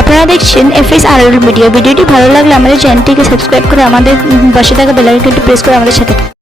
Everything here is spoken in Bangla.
আপনারা দেখছেন এফএস আরএল মিডিয়া। ভিডিওটি ভালো লাগলে আমাদের চ্যানেলটিকে সাবস্ক্রাইব করে আমাদের পাশে থাকা বেল আইকনটি প্রেস করে আমাদের সাথে থাকুন।